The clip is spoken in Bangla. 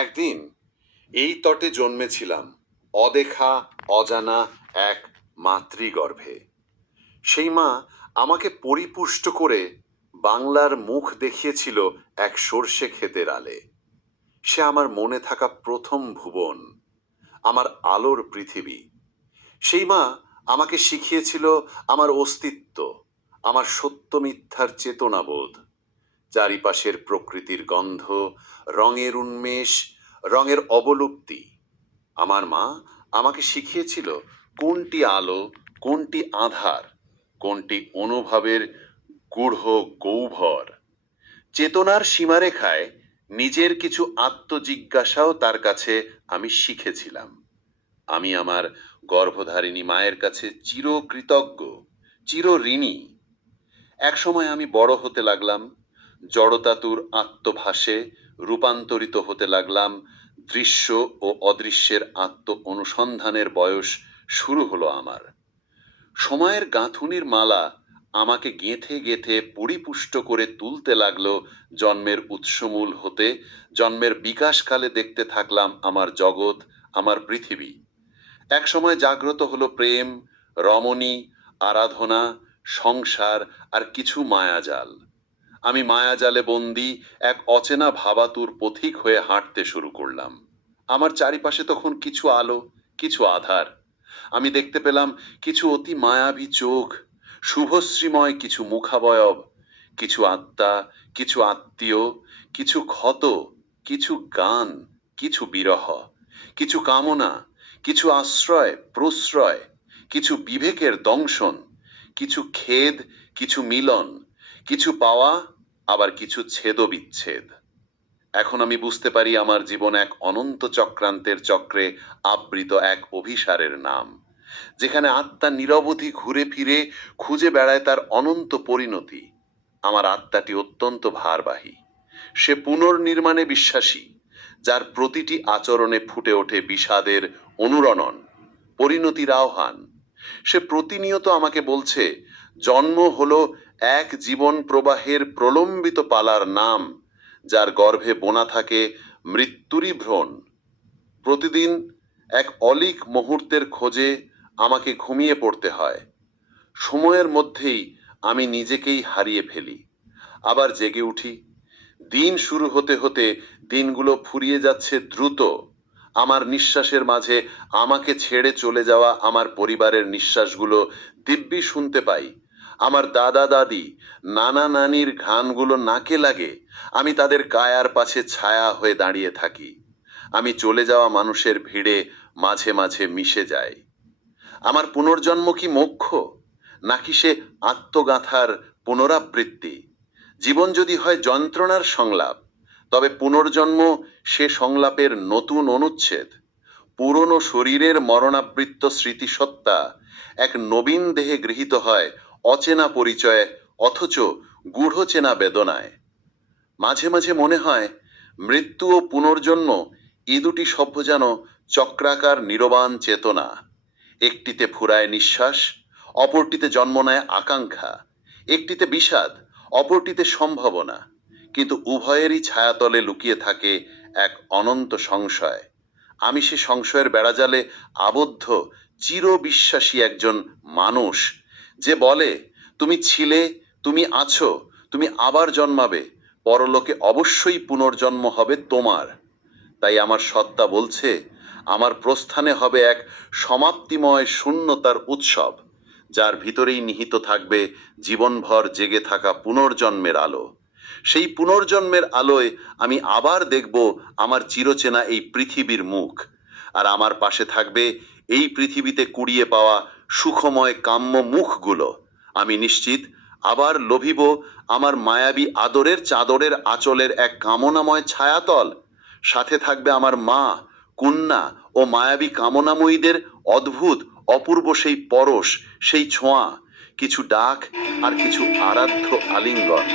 একদিন এই তটে জন্মেছিলাম, অদেখা অজানা এক মাতৃগর্ভে। সেই মা আমাকে পরিপুষ্ট করে বাংলার মুখ দেখিয়েছিল এক সর্ষে ক্ষেতের আলে। সে আমার মনে থাকা প্রথম ভুবন, আমার আলোর পৃথিবী। সেই মা আমাকে শিখিয়েছিল আমার অস্তিত্ব, আমার সত্য মিথ্যার চেতনাবোধ, চারিপাশের প্রকৃতির গন্ধ, রঙের উন্মেষ, রঙের অবলুপ্তি। আমার মা আমাকে শিখিয়েছিল কোনটি আলো, কোনটি আধার, কোনটি অনুভবের গূঢ় গহ্বর। চেতনার সীমারেখায় নিজের কিছু আত্মজিজ্ঞাসাও তার কাছে আমি শিখেছিলাম। আমি আমার গর্ভধারিণী মায়ের কাছে চিরকৃতজ্ঞ, চিরঋণী। একসময় আমি বড় হতে লাগলাম, জড়তাতুর আত্মভাসে রূপান্তরিত হতে লাগলাম। দৃশ্য ও অদৃশ্যের আত্ম অনুসন্ধানের বয়স শুরু হলো আমার। সময়ের গাঁথুনির মালা আমাকে গেঁথে গেঁথে পরিপুষ্ট করে তুলতে লাগলো। জন্মের উৎসমূল হতে জন্মের বিকাশকালে দেখতে থাকলাম আমার জগৎ, আমার পৃথিবী। এক সময় জাগ্রত হলো প্রেম, রমণী, আরাধনা, সংসার আর কিছু মায়াজাল। আমি মায়াজালে বন্দি এক অচেনা ভাবাতুর পথিক হয়ে হাঁটতে শুরু করলাম। আমার চারিপাশে তখন কিছু আলো, কিছু আধার। আমি দেখতে পেলাম কিছু অতি মায়াবী চোখ, শুভশ্রীময় কিছু মুখাবয়ব, কিছু আত্মা, কিছু আত্মীয়, কিছু ক্ষত, কিছু গান, কিছু বিরহ, কিছু কামনা, কিছু আশ্রয় প্রশ্রয়, কিছু বিবেকের দংশন, কিছু খেদ, কিছু মিলন, কিছু পাওয়া, আবার কিছু ছেদ বিচ্ছেদ। এখন আমি বুঝতে পারি আমার জীবন এক অনন্ত চক্রান্তের চক্রে আবৃত এক অভিসারের নাম, যেখানে আত্মা নিরবধি ঘুরে ফিরে খুঁজে বেড়ায় তার অনন্ত পরিণতি। আমার আত্মাটি অত্যন্ত ভারবাহী। সে পুনর্নির্মাণে বিশ্বাসী, যার প্রতিটি আচরণে ফুটে ওঠে বিষাদের অনুরণন, পরিণতির আহ্বান। সে প্রতিনিয়ত আমাকে বলছে, জন্ম হলো এক জীবন প্রবাহের প্রলম্বিত পালার নাম, যার গর্ভে বোনা থাকে মৃত্যুরই ভ্রণ। প্রতিদিন এক অলীক মুহূর্তের খোঁজে আমাকে ঘুমিয়ে পড়তে হয়। সময়ের মধ্যেই আমি নিজেকেই হারিয়ে ফেলি, আবার জেগে উঠি। দিন শুরু হতে হতে দিনগুলো ফুরিয়ে যাচ্ছে দ্রুত। আমার নিঃশ্বাসের মাঝে আমাকে ছেড়ে চলে যাওয়া আমার পরিবারের নিঃশ্বাসগুলো দিব্যি শুনতে পাই। আমার দাদা দাদি, নানা নানির ঘ্রাণগুলো নাকে লাগে। আমি তাদের কায়ার পাশে ছায়া হয়ে দাঁড়িয়ে থাকি। আমি চলে যাওয়া মানুষের ভিড়ে মাঝে মাঝে মিশে যাই। আমার পুনর্জন্ম কি মোক্ষ, নাকি সে আত্মগাঁথার পুনরাবৃত্তি? জীবন যদি হয় যন্ত্রণার সংলাপ, তবে পুনর্জন্ম সে সংলাপের নতুন অনুচ্ছেদ। পুরনো শরীরের মরণাবৃত্ত স্মৃতিসত্তা এক নবীন দেহে গৃহীত হয় অচেনা পরিচয়ে, অথচ গূঢ় চেনা বেদনায়। মাঝে মাঝে মনে হয় মৃত্যু ও পুনর্জন্ম এই দুটি শব্দ যেন চক্রাকার নিরবান চেতনা। একটিতে ফুরায় নিঃশ্বাস, অপরটিতে জন্ম নেয় আকাঙ্ক্ষা। একটিতে বিষাদ, অপরটিতে সম্ভাবনা। কিন্তু উভয়েরই ছায়াতলে লুকিয়ে থাকে এক অনন্ত সংশয়। আমি সে সংশয়ের বেড়াজালে আবদ্ধ চিরবিশ্বাসী একজন মানুষ, যে বলে, তুমি ছিলে, তুমি আছো, তুমি আবার জন্মাবে, পরলোকে অবশ্যই পুনর্জন্ম হবে তোমার। তাই আমার সত্তা বলছে, আমার প্রস্থানে হবে এক সমাপ্তিময় শূন্যতার উৎসব, যার ভিতরেই নিহিত থাকবে জীবনভর জেগে থাকা পুনর্জন্মের আলো। সেই পুনর্জন্মের আলোয় আমি আবার দেখব আমার চিরচেনা এই পৃথিবীর মুখ, আর আমার পাশে থাকবে এই পৃথিবীতে কুড়িয়ে পাওয়া সুখময় কাম্য মুখগুলো। আমি নিশ্চিত আবার লভিব আমার মায়াবী আদরের চাদরের আঁচলের এক কামনাময় ছায়াতল। সাথে থাকবে আমার মা, কন্যা ও মায়াবী কামনাময়ীদের অদ্ভুত অপূর্ব সেই পরশ, সেই ছোঁয়া, কিছু ডাক আর কিছু আরাধ্য আলিঙ্গন।